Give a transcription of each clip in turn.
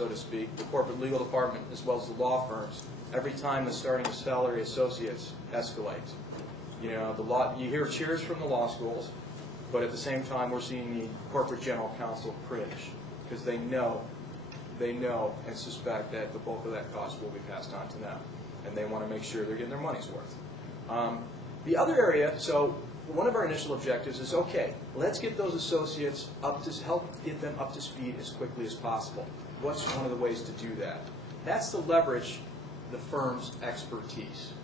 so to speak, the corporate legal department as well as the law firms, every time the starting salary associates escalates. You know, you hear cheers from the law schools, but at the same time we're seeing the corporate general counsel cringe because they know and suspect that the bulk of that cost will be passed on to them, and they want to make sure they're getting their money's worth. The other area, so one of our initial objectives is, okay, let's get those associates help get them up to speed as quickly as possible. What's one of the ways to do that? That's to leverage the firm's expertise.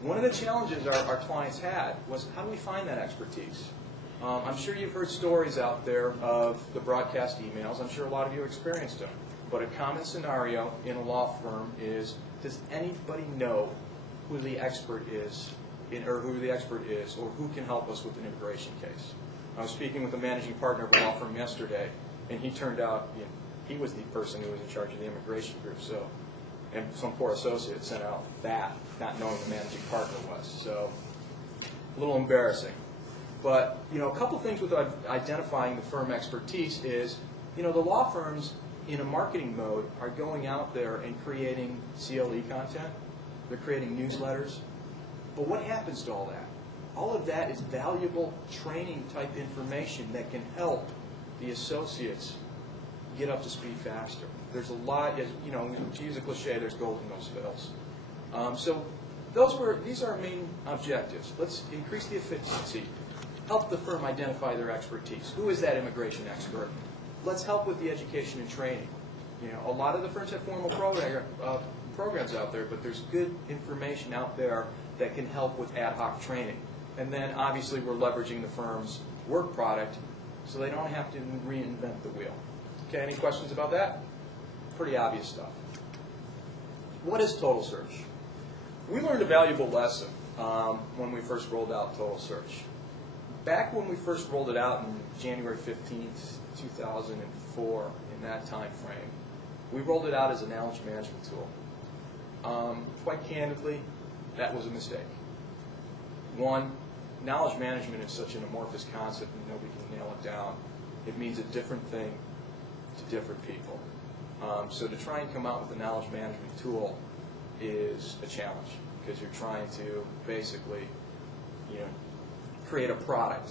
One of the challenges our clients had was, how do we find that expertise? I'm sure you've heard stories out there of the broadcast emails. I'm sure a lot of you experienced them. But a common scenario in a law firm is, does anybody know who the expert is, or who can help us with an immigration case? I was speaking with a managing partner of a law firm yesterday, and he turned out, you know, he was the person who was in charge of the immigration group. So, and some poor associate sent out that, not knowing the managing partner was. So, a little embarrassing. But, you know, a couple things with identifying the firm expertise is, you know, the law firms in a marketing mode are going out there and creating CLE content. They're creating newsletters. But what happens to all that? All of that is valuable training type information that can help the associates get up to speed faster. There's a lot, you know, to use a cliche, there's gold in those fiddles. So these are our main objectives. Let's increase the efficiency. Help the firm identify their expertise. Who is that immigration expert? Let's help with the education and training. You know, a lot of the firms have formal programs out there, but there's good information out there that can help with ad hoc training. And then obviously we're leveraging the firm's work product so they don't have to reinvent the wheel. Okay, any questions about that? Pretty obvious stuff. What is Total Search? We learned a valuable lesson when we first rolled out Total Search. Back when we first rolled it out in January 15th, 2004, in that time frame, we rolled it out as a knowledge management tool. Quite candidly, that was a mistake. One, knowledge management is such an amorphous concept and nobody can nail it down. It means a different thing to different people. So to try and come out with a knowledge management tool is a challenge because you're trying to basically, you know, create a product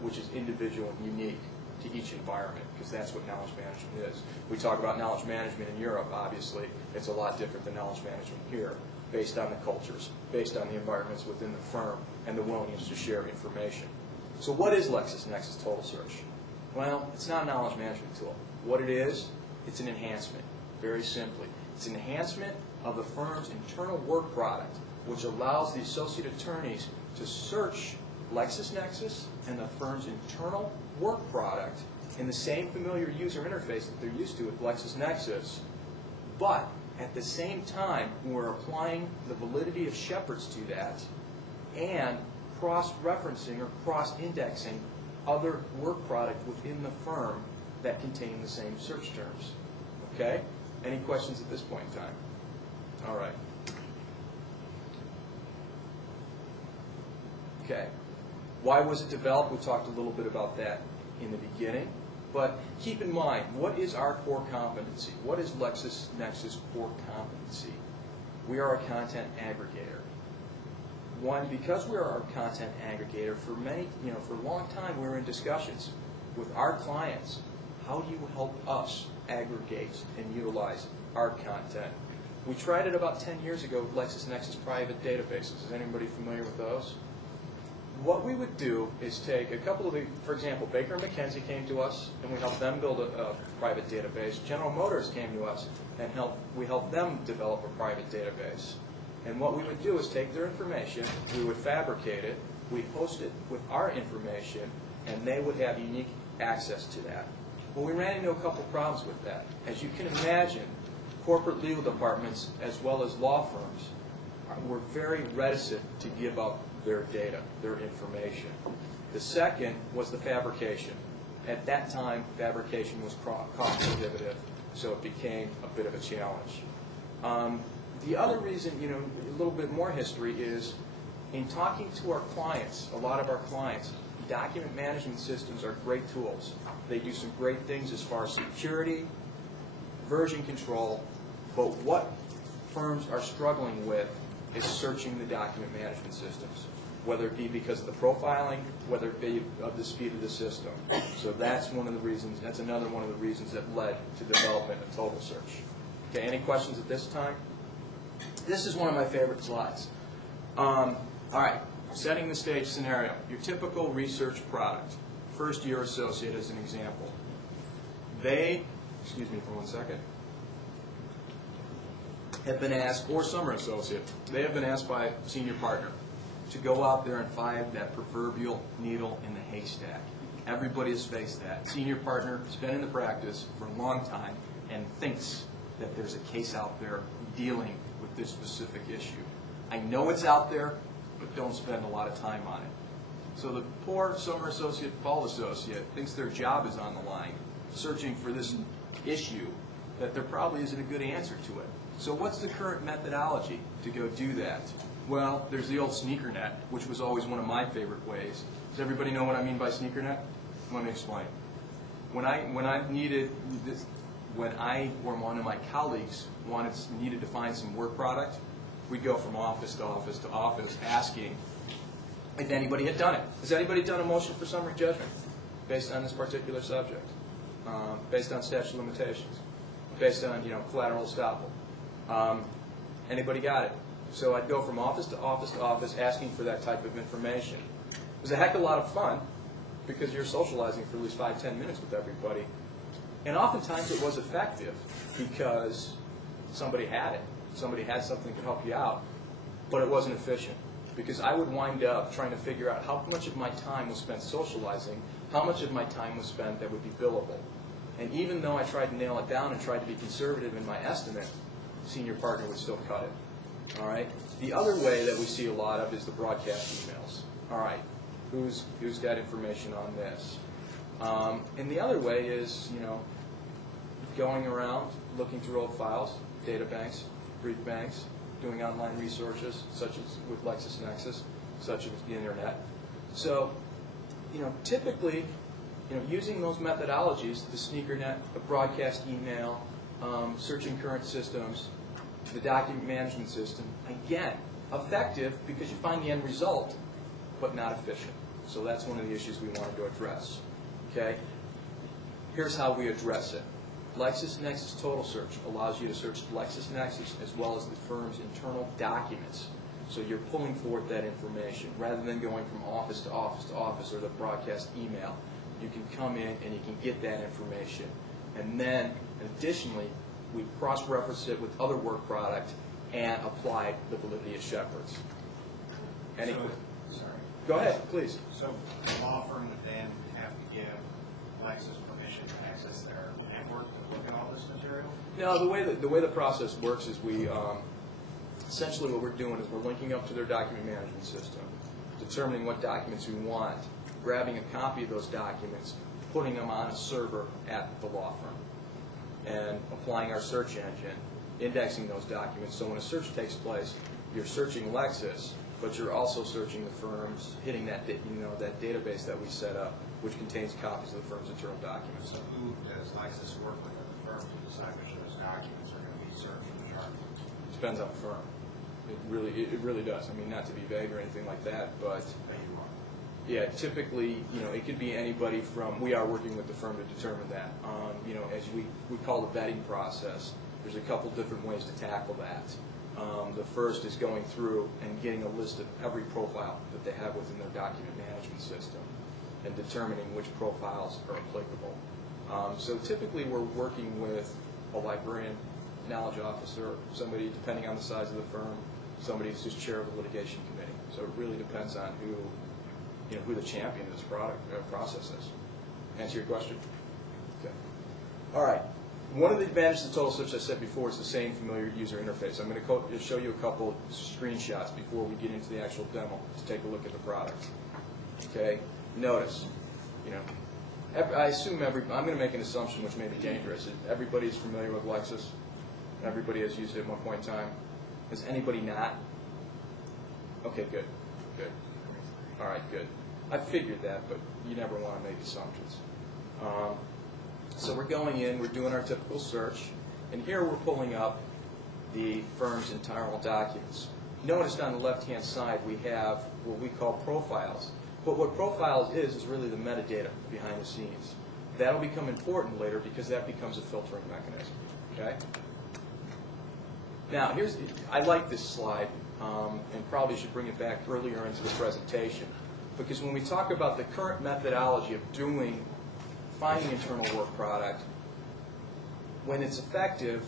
which is individual and unique to each environment, because that's what knowledge management is. We talk about knowledge management in Europe, obviously. It's a lot different than knowledge management here, based on the cultures, based on the environments within the firm, and the willingness to share information. So what is LexisNexis Total Search? Well, it's not a knowledge management tool. What it is, it's an enhancement, very simply. It's an enhancement of the firm's internal work product, which allows the associate attorneys to search LexisNexis and the firm's internal work product in the same familiar user interface that they're used to with LexisNexis, but at the same time, we're applying the validity of Shepards to that and cross-referencing or cross-indexing other work product within the firm that contain the same search terms. Okay? Any questions at this point in time? All right. Okay. Why was it developed? We talked a little bit about that in the beginning. But keep in mind, what is our core competency? What is LexisNexis' core competency? We are a content aggregator. One, because we are a content aggregator, for a long time we were in discussions with our clients. How do you help us aggregate and utilize our content? We tried it about 10 years ago with LexisNexis private databases. Is anybody familiar with those? What we would do is take a couple of the, for example, Baker & McKenzie came to us and we helped them build a private database. General Motors came to us and we helped them develop a private database. And what we would do is take their information, we would fabricate it, we'd host it with our information, and they would have unique access to that. Well, we ran into a couple problems with that. As you can imagine, corporate legal departments as well as law firms were very reticent to give up their data, their information. The second was the fabrication. At that time, fabrication was cost prohibitive, so it became a bit of a challenge. The other reason, a little bit more history is in talking to our clients, a lot of our clients, document management systems are great tools. They do some great things as far as security, version control, but what firms are struggling with is searching the document management systems, whether it be because of the profiling, whether it be of the speed of the system. So that's one of the reasons, that's another one of the reasons that led to development of Total Search. Okay, any questions at this time? This is one of my favorite slides. All right, setting the stage scenario. Your typical research product, first-year associate as an example. They, excuse me for 1 second, have been asked, or summer associate, they have been asked by a senior partner to go out there and find that proverbial needle in the haystack. Everybody has faced that. Senior partner has been in the practice for a long time and thinks that there's a case out there dealing with this specific issue. I know it's out there, but don't spend a lot of time on it. So the poor summer associate, fall associate, thinks their job is on the line, searching for this issue, that there probably isn't a good answer to it. So what's the current methodology to go do that? Well, there's the old sneaker net, which was always one of my favorite ways. Does everybody know what I mean by sneaker net? Let me explain. When I needed this, when I or one of my colleagues needed to find some work product, we'd go from office to office to office asking if anybody had done it. Has anybody done a motion for summary judgment based on this particular subject? Based on statute of limitations? Based on collateral estoppel? Anybody got it? So I'd go from office to office to office asking for that type of information. It was a heck of a lot of fun because you're socializing for at least 5-10 minutes with everybody. And oftentimes it was effective because somebody had it. Somebody had something to help you out. But it wasn't efficient because I would wind up trying to figure out how much of my time was spent socializing, how much of my time was spent that would be billable. And even though I tried to nail it down and tried to be conservative in my estimate, senior partner would still cut it. All right. The other way that we see a lot of is the broadcast emails. All right. Who's got information on this? And the other way is going around looking through old files, data banks, brief banks, doing online researches such as with LexisNexis, such as the internet. So typically using those methodologies, the sneaker net, the broadcast email, searching current systems, the document management system, again, effective because you find the end result, but not efficient. So that's one of the issues we wanted to address. Okay? Here's how we address it. LexisNexis Total Search allows you to search LexisNexis as well as the firm's internal documents. So you're pulling forth that information rather than going from office to office to office or the broadcast email. You can come in and you can get that information. And then, additionally, we cross-reference it with other work product and apply the validity of Shepard's. Any? Sorry. Go ahead, please. So the law firm would then have to give Lexis permission to access their network to look at all this material? No, the way the process works is we essentially what we're doing is we're linking up to their document management system, determining what documents we want, grabbing a copy of those documents, putting them on a server at the law firm, and applying our search engine, indexing those documents. So when a search takes place, you're searching Lexis, but you're also searching the firms, hitting that that database that we set up, which contains copies of the firm's internal documents. So who does Lexis work with at the firm to decide which of those documents are going to be searched and which aren't? Depends on the firm. It really does. I mean, not to be vague or anything like that, but yeah, typically, it could be anybody from. We are working with the firm to determine that. As we call the vetting process. There's a couple different ways to tackle that. The first is going through and getting a list of every profile that they have within their document management system and determining which profiles are applicable. So typically we're working with a librarian, knowledge officer, somebody, depending on the size of the firm, somebody who's just chair of the litigation committee. So it really depends on who the champion of this process is. Answer your question? Okay. All right. One of the advantages of Total Search, I said before, is the same familiar user interface. I'm going to show you a couple screenshots before we get into the actual demo to take a look at the product. Okay. Notice, I assume I'm going to make an assumption which may be dangerous. Everybody is familiar with Lexis. Everybody has used it at one point in time. Has anybody not? Okay, good. Good. All right, good. I figured that, but you never want to make assumptions. So we're going in, we're doing our typical search, And here we're pulling up the firm's internal documents. Notice on the left-hand side we have what we call profiles. But what profiles is really the metadata behind the scenes. That'll become important later because that becomes a filtering mechanism. Okay? Now, I like this slide, and probably should bring it back earlier into the presentation. Because when we talk about the current methodology of finding internal work product, when it's effective,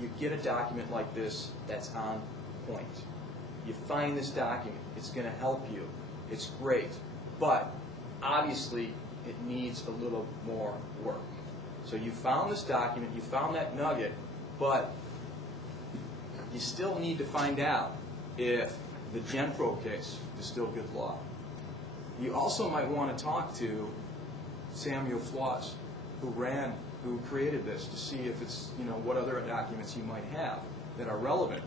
you get a document like this that's on point. You find this document, it's going to help you. It's great, but obviously it needs a little more work. So you found this document, you found that nugget, but you still need to find out if the GenPro case is still good law. You also might want to talk to Samuel Floss, who created this, to see if it's, what other documents you might have that are relevant.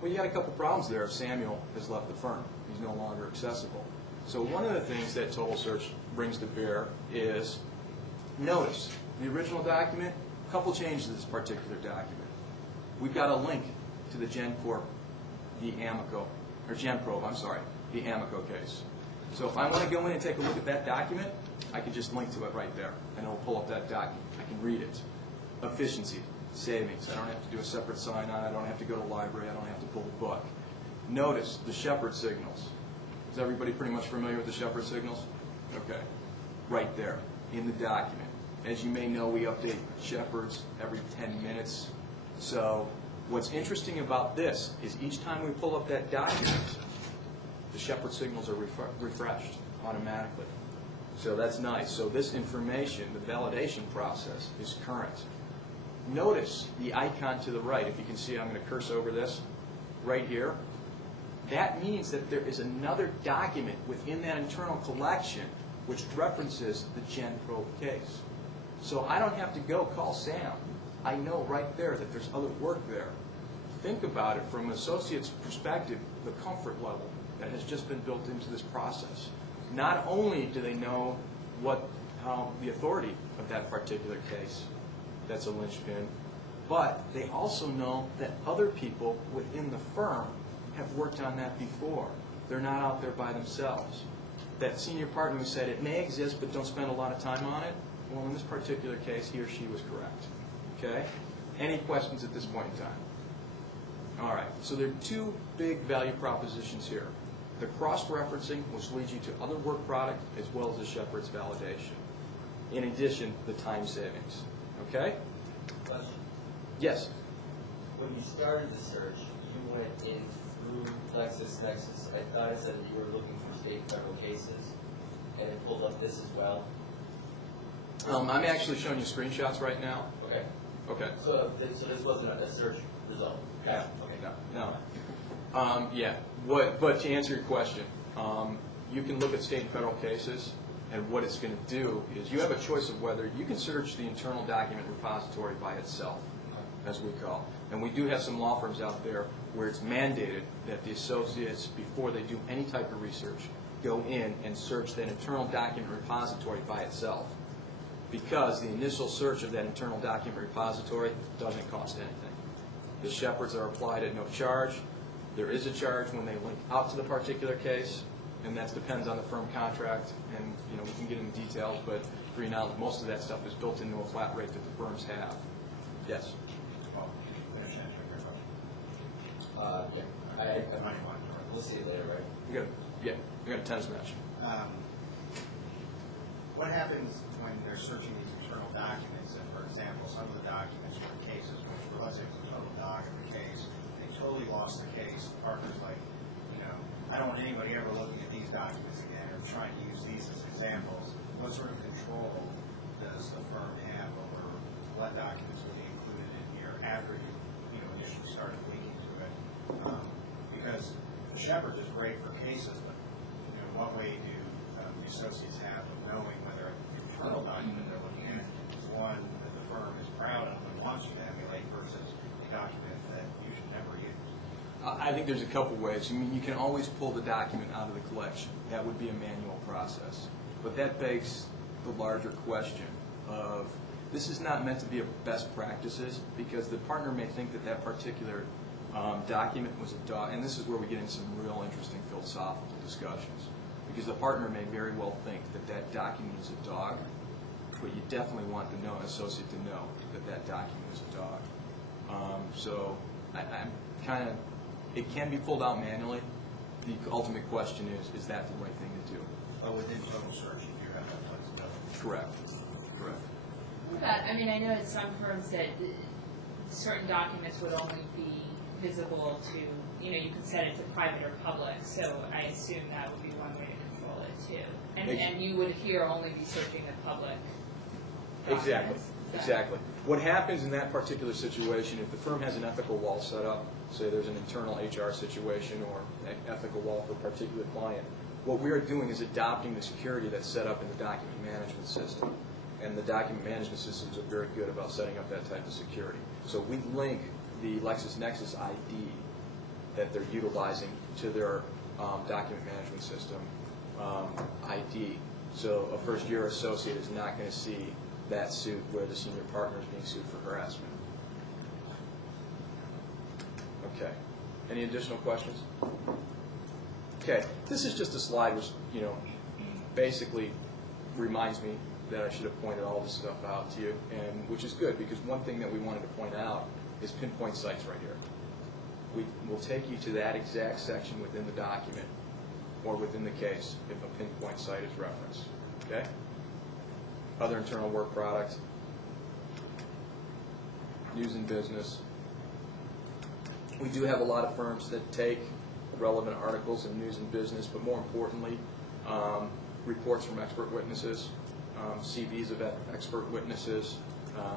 Well, you got a couple problems there if Samuel has left the firm. He's no longer accessible. So one of the things that Total Search brings to bear is, notice, the original document, a couple changes to this particular document. We've got a link to the GenPro case. So if I want to go in and take a look at that document, I can just link to it right there, and it'll pull up that document. I can read it. Efficiency, savings. I don't have to do a separate sign-on. I don't have to go to the library. I don't have to pull the book. Notice the Shepard signals. Is everybody pretty much familiar with the Shepard signals? Okay. Right there in the document. As you may know, we update Shepards every 10 minutes. So what's interesting about this is each time we pull up that document, the Shepard signals are refreshed automatically. So that's nice. So this information, the validation process, is current. Notice the icon to the right. If you can see, I'm going to curse over this right here. That means that there is another document within that internal collection which references the GenPro case. So I don't have to go call Sam. I know right there that there's other work there. Think about it from an associate's perspective, the comfort level that has just been built into this process. Not only do they know how the authority of that particular case, that's a linchpin, but they also know that other people within the firm have worked on that before. They're not out there by themselves. That senior partner who said it may exist but don't spend a lot of time on it, well, in this particular case, he or she was correct. Okay? Any questions at this point in time? All right, so there are two big value propositions here. The cross-referencing, which leads you to other work product, as well as the Shepard's validation. In addition, the time savings. Okay? Question. Yes? When you started the search, you went in through LexisNexis. I thought it said that you were looking for state and federal cases, and it pulled up this as well. I'm actually showing you screenshots right now. Okay. Okay. So this wasn't a search result? Yeah. Okay. No. Yeah. But to answer your question, you can look at state and federal cases, and what it's going to do is you have a choice of whether you can search the internal document repository by itself, as we call. And we do have some law firms out there where it's mandated that the associates, before they do any type of research, go in and search that internal document repository by itself. Because the initial search of that internal document repository doesn't cost anything. The Shepards are applied at no charge. There is a charge when they link out to the particular case, and that depends on the firm contract, and we can get into details, but for your knowledge, most of that stuff is built into a flat rate that the firms have. Yes? Well, finish answering your question. Yeah. We'll see it later, right? We got a tennis match. What happens when they're searching these internal documents, and for example, some of the documents for cases, which were, let's say, it was a total dog in the case, they totally lost the case. The partner's like, I don't want anybody ever looking at these documents again or trying to use these as examples. What sort of control does the firm have over what documents will be included in here after you initially started linking to it? Because the Shepard is great for cases, but what way do the associates have of knowing whether an internal document they're looking at is one that the firm is proud of and wants you to emulate versus a document that you should never use? I think there's a couple ways. You can always pull the document out of the collection. That would be a manual process. But that begs the larger question of This is not meant to be a best practices, because the partner may think that that particular document was a dog, and this is where we get into some real interesting philosophical discussions, because the partner may very well think that that document is a dog, but you definitely want the associate to know that that document is a dog. So I'm kind of, it can be pulled out manually. The ultimate question is that the right thing to do? But within total search, you do have that flexibility. Correct. Correct. I mean, I know in some firms that certain documents would only be visible to, you could set it to private or public, so I assume that would be one way to control it too. And you would here only be searching the public documents. Exactly. Exactly. What happens in that particular situation, if the firm has an ethical wall set up, say there's an internal HR situation or an ethical wall for a particular client, what we are doing is adopting the security that's set up in the document management system. And the document management systems are very good about setting up that type of security. So we link the LexisNexis ID that they're utilizing to their document management system ID. So a first-year associate is not going to see that suit where the senior partner is being sued for harassment. Okay. Any additional questions? Okay. This is just a slide which, basically reminds me that I should have pointed all this stuff out to you, and which is good, because one thing that we wanted to point out is pinpoint sites right here. We will take you to that exact section within the document or within the case if a pinpoint site is referenced. Okay? Other internal work product, news and business. We do have a lot of firms that take relevant articles in news and business, but more importantly, reports from expert witnesses, CVs of expert witnesses,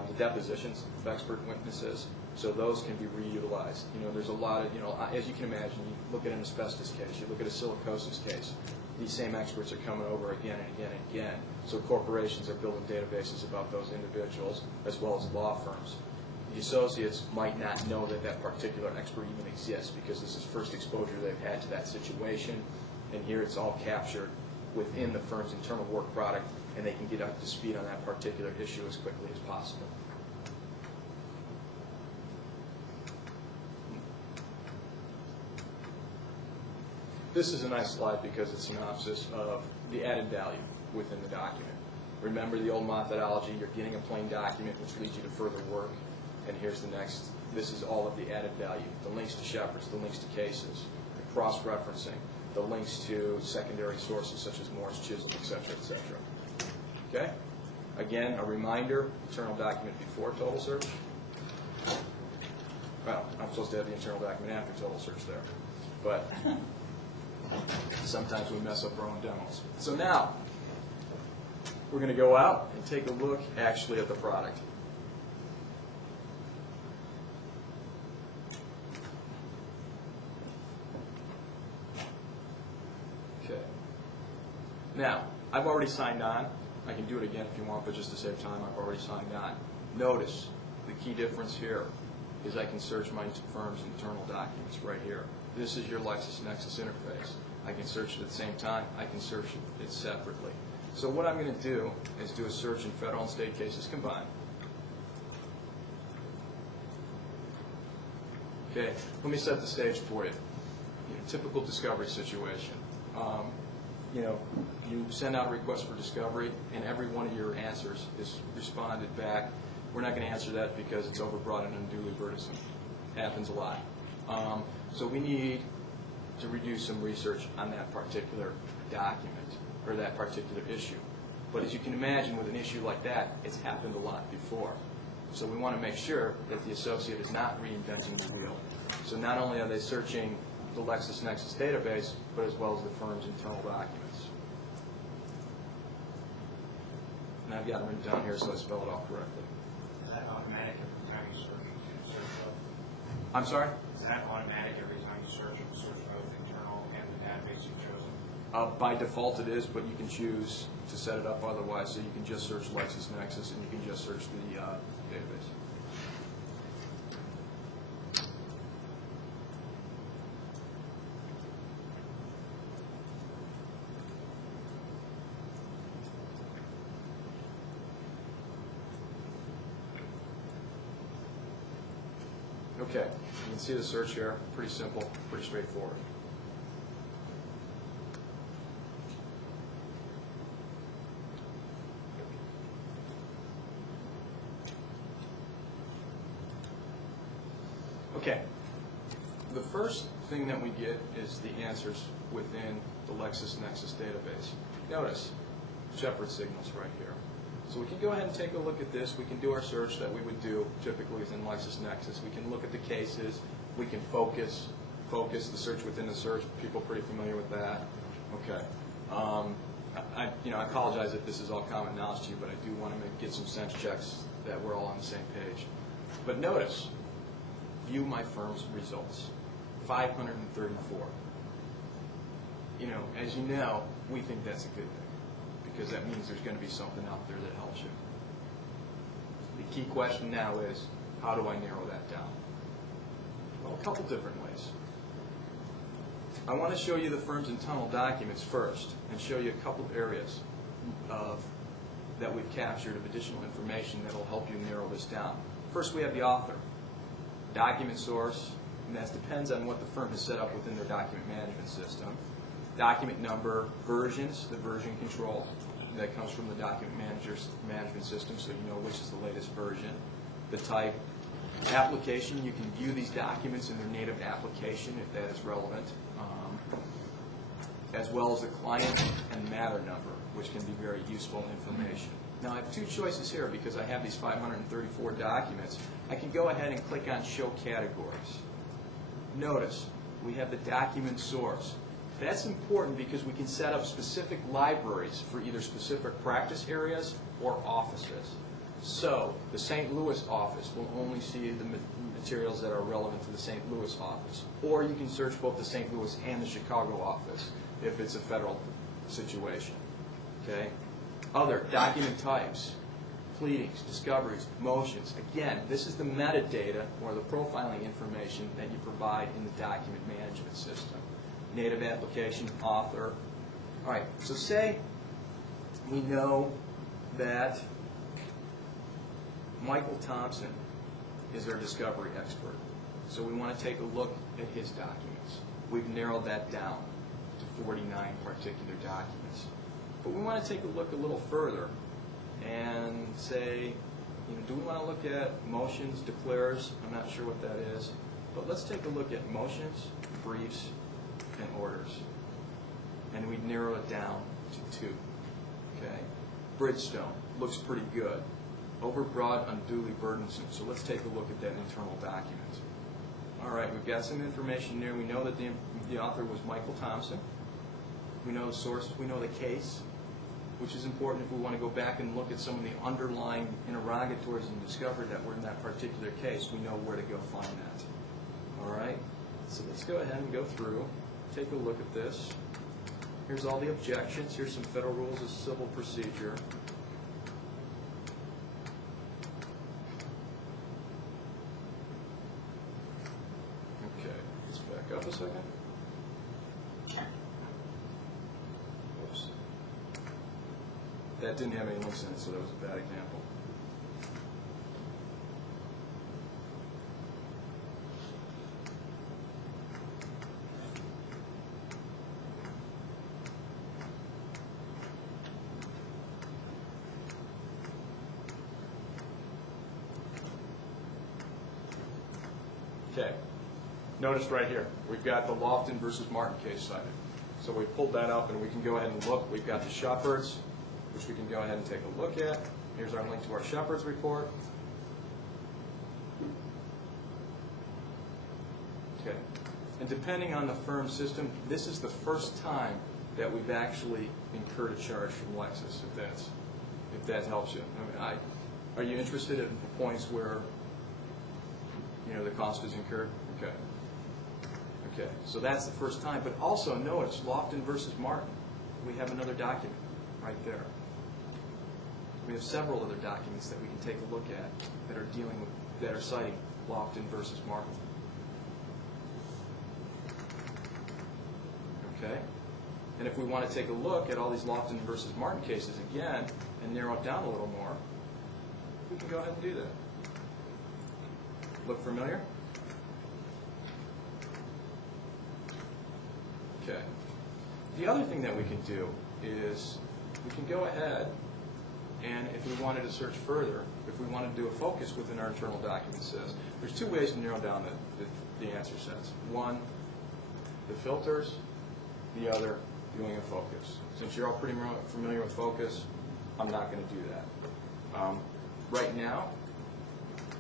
the depositions of expert witnesses, so those can be reutilized. There's a lot of, as you can imagine, you look at an asbestos case, you look at a silicosis case, these same experts are coming over again and again and again. So corporations are building databases about those individuals as well as law firms. The associates might not know that that particular expert even exists because this is first exposure they've had to that situation, and here it's all captured within the firm's internal work product, and they can get up to speed on that particular issue as quickly as possible. This is a nice slide because it's a synopsis of the added value within the document. Remember the old methodology, you're getting a plain document which leads you to further work, and here's the next. This is all of the added value. The links to Shepards, the links to cases, the cross-referencing, the links to secondary sources such as Morris, Chisholm, et cetera, et cetera. Okay? Again, a reminder, internal document before total search. Well, I'm supposed to have the internal document after total search there. But sometimes we mess up our own demos. So now, we're going to go out and take a look actually at the product. Okay. Now, I've already signed on. I can do it again if you want, but just to save time, I've already signed on. Notice the key difference here is I can search my firm's internal documents right here. This is your LexisNexis interface. I can search it at the same time. I can search it separately. So what I'm going to do is do a search in federal and state cases combined. Okay, let me set the stage for you. Typical discovery situation. You send out a request for discovery, and every one of your answers is responded back. We're not going to answer that because it's overbroad and unduly burdensome. Happens a lot. So we need to reduce some research on that particular document or that particular issue. But as you can imagine, with an issue like that, it's happened a lot before. So we want to make sure that the associate is not reinventing the wheel. So not only are they searching the LexisNexis database, but as well as the firm's internal documents. And I've got them written down here so I spell it all correctly. Is that automatic every time you search both? I'm sorry? Is that automatic every time you search both internal and the database you've chosen? By default it is, but you can choose to set it up otherwise, so you can just search LexisNexis and you can just search the database. Okay, you can see the search here. Pretty simple, pretty straightforward. Okay, the first thing that we get is the answers within the LexisNexis database. Notice Shepard signals right here. So we can go ahead and take a look at this. We can do our search that we would do typically within LexisNexis. We can look at the cases. We can focus the search within the search. People are pretty familiar with that. Okay. I apologize if this is all common knowledge to you, but I do want to get some sense checks that we're all on the same page. But notice, view my firm's results, 534. As you know, we think that's a good thing, because that means there's going to be something out there that helps you. The key question now is, how do I narrow that down? Well, a couple different ways. I want to show you the firm's internal documents first, and show you a couple of areas that we've captured of additional information that will help you narrow this down. First, we have the author, document source, and that depends on what the firm has set up within their document management system. Document number, versions, the version control that comes from the document management system, so you know which is the latest version. The type, application, you can view these documents in their native application if that is relevant, as well as the client and matter number, which can be very useful information. Now I have two choices here because I have these 534 documents. I can go ahead and click on Show Categories. Notice we have the document source. That's important because we can set up specific libraries for either specific practice areas or offices. So the St. Louis office will only see the materials that are relevant to the St. Louis office. Or you can search both the St. Louis and the Chicago office if it's a federal situation. Okay? Other document types, pleadings, discoveries, motions. Again, this is the metadata or the profiling information that you provide in the document management system. Native application, author. All right, so say we know that Michael Thompson is our discovery expert. So we want to take a look at his documents. We've narrowed that down to 49 particular documents. But we want to take a look a little further and say, do we want to look at motions, declares? I'm not sure what that is. But let's take a look at motions, briefs, and orders. And we narrow it down to 2. Okay? Bridgestone looks pretty good. Overbroad, unduly burdensome. So let's take a look at that internal document. All right, we've got some information there. We know that the author was Michael Thompson. We know the source. We know the case, which is important if we want to go back and look at some of the underlying interrogatories and discovery that were in that particular case. We know where to go find that. All right? So let's go ahead and go through, take a look at this. Here's all the objections. Here's some federal rules of civil procedure. Okay, let's back up a second. Whoops. That didn't have any links in it, so that was a bad example. Okay, notice right here, we've got the Lofton versus Martin case cited. So we pulled that up and we can go ahead and look. We've got the Shepards, which we can go ahead and take a look at. Here's our link to our Shepards report. Okay, and depending on the firm system, this is the first time that we've actually incurred a charge from Lexis, if that helps you. I mean, are you interested in the points where the cost is incurred? Okay. Okay, so that's the first time. But also notice Lofton versus Martin. We have another document right there. We have several other documents that we can take a look at that are dealing with, that are citing Lofton versus Martin. Okay? And if we want to take a look at all these Lofton versus Martin cases again and narrow it down a little more, we can go ahead and do that. Look familiar? Okay. The other thing that we can do is we can go ahead and if we wanted to search further, if we wanted to do a focus within our internal document says, there's two ways to narrow down the answer sets. One, the filters, the other, doing a focus. Since you're all pretty familiar with focus, I'm not going to do that. Right now,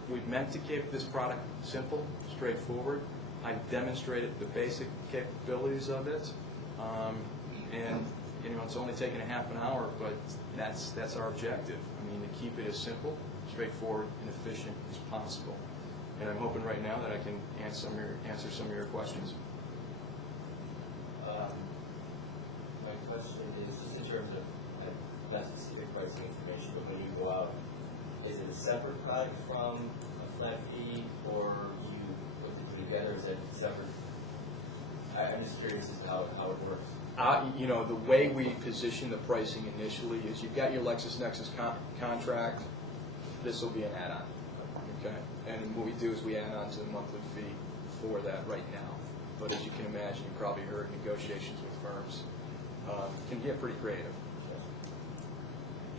we've meant to keep this product simple, straightforward. I've demonstrated the basic capabilities of it, and it's only taken a half an hour, but that's our objective. I mean, to keep it as simple, straightforward, and efficient as possible. And I'm hoping right now that I can answer some of your questions. My question is just in terms of not specific pricing information, but when you go out, is it a separate product from a flat fee, or you put the two together? Is it separate? I'm just curious as to how it works. The way we position the pricing initially is you've got your LexisNexis contract. This will be an add-on, okay? And what we do is we add on to the monthly fee for that right now. But as you can imagine, you probably heard negotiations with firms can get pretty creative.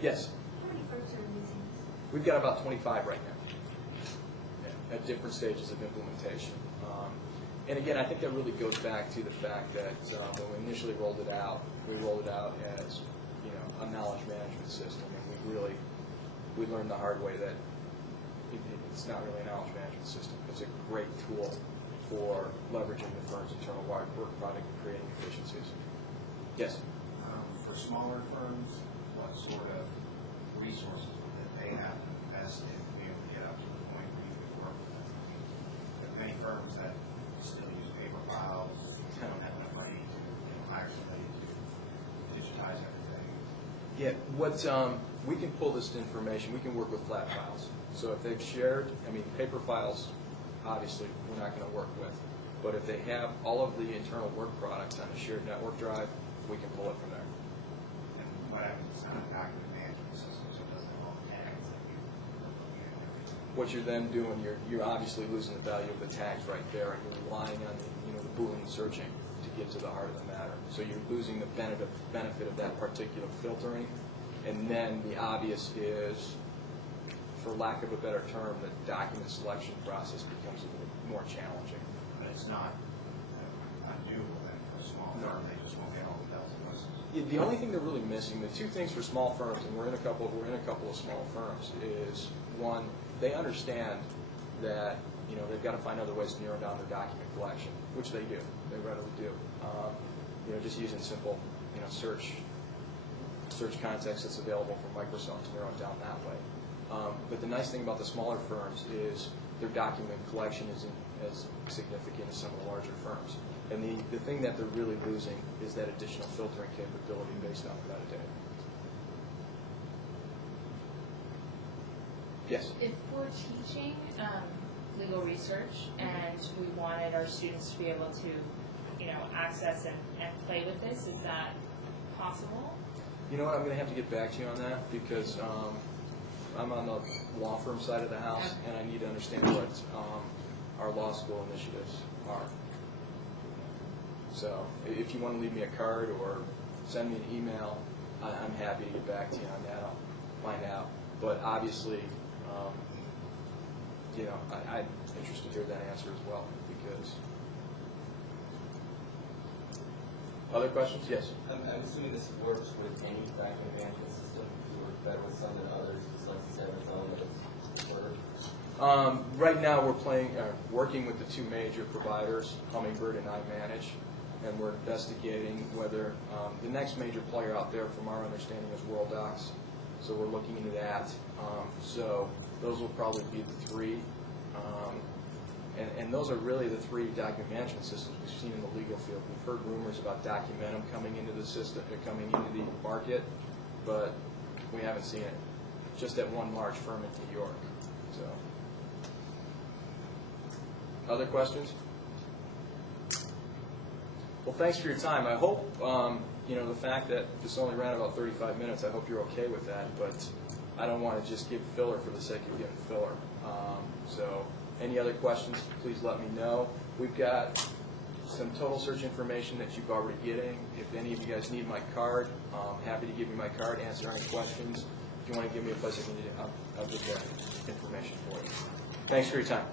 Yes? How many firms are using this? We've got about 25 right now at different stages of implementation. And again, I think that really goes back to the fact that when we initially rolled it out, we rolled it out as a knowledge management system, and we learned the hard way that it's not really a knowledge management system. It's a great tool for leveraging the firm's internal work product and creating efficiencies. Yes? For smaller firms, what sort of resources that they have to invest in to be able to get up to the point where you can work with them? There are many firms that still use paper files, they don't have enough money to hire somebody to digitize everything. Yeah, we can pull this information, we can work with flat files. So if they've shared, paper files, obviously, we're not going to work with. But if they have all of the internal work products on a shared network drive, we can pull it from there. And what happens is not a document management system, so it doesn't have all the tags that you're looking at and everything. What you're then doing, you're obviously losing the value of the tags right there, and you're relying on the Boolean searching to get to the heart of the matter. So you're losing the benefit of that particular filtering, and then the obvious is, for lack of a better term, the document selection process becomes a little more challenging. But it's not undoable then for a small firm. They just won't get all the bells and whistles. The only thing they're really missing, the two things for small firms, and we're in a couple of small firms, is one, they understand that they've got to find other ways to narrow down their document collection, which they do. They readily do. Just using simple search context that's available from Microsoft to narrow it down that way. But the nice thing about the smaller firms is their document collection isn't as significant as some of the larger firms. And the thing that they're really losing is that additional filtering capability based on the metadata. Yes? If we're teaching legal research and we wanted our students to be able to, access and play with this, is that possible? You know what, I'm going to have to get back to you on that because I'm on the law firm side of the house, and I need to understand what our law school initiatives are. So if you want to leave me a card or send me an email, I'm happy to get back to you on that. I'll find out. But obviously, I'm interested to hear that answer as well. Because other questions? Yes. I'm assuming this works with any document management system. You work better with some than others. Just like you said, it's own that it's ordered. Right now, we're working with the two major providers, Hummingbird and iManage, and we're investigating whether the next major player out there, from our understanding, is WorldDocs. So we're looking into that. So those will probably be the three. And those are really the three document management systems we've seen in the legal field. We've heard rumors about Documentum coming into the system, coming into the market, but we haven't seen it. Just at one large firm in New York. So, other questions? Well, thanks for your time. I hope the fact that this only ran about 35 minutes. I hope you're okay with that, but I don't want to just give filler for the sake of giving filler. So any other questions, please let me know. We've got some total search information that you've already getting. If any of you guys need my card, happy to give you my card, answer any questions. If you want to give me a buzz, I'll give that information for you. Thanks for your time.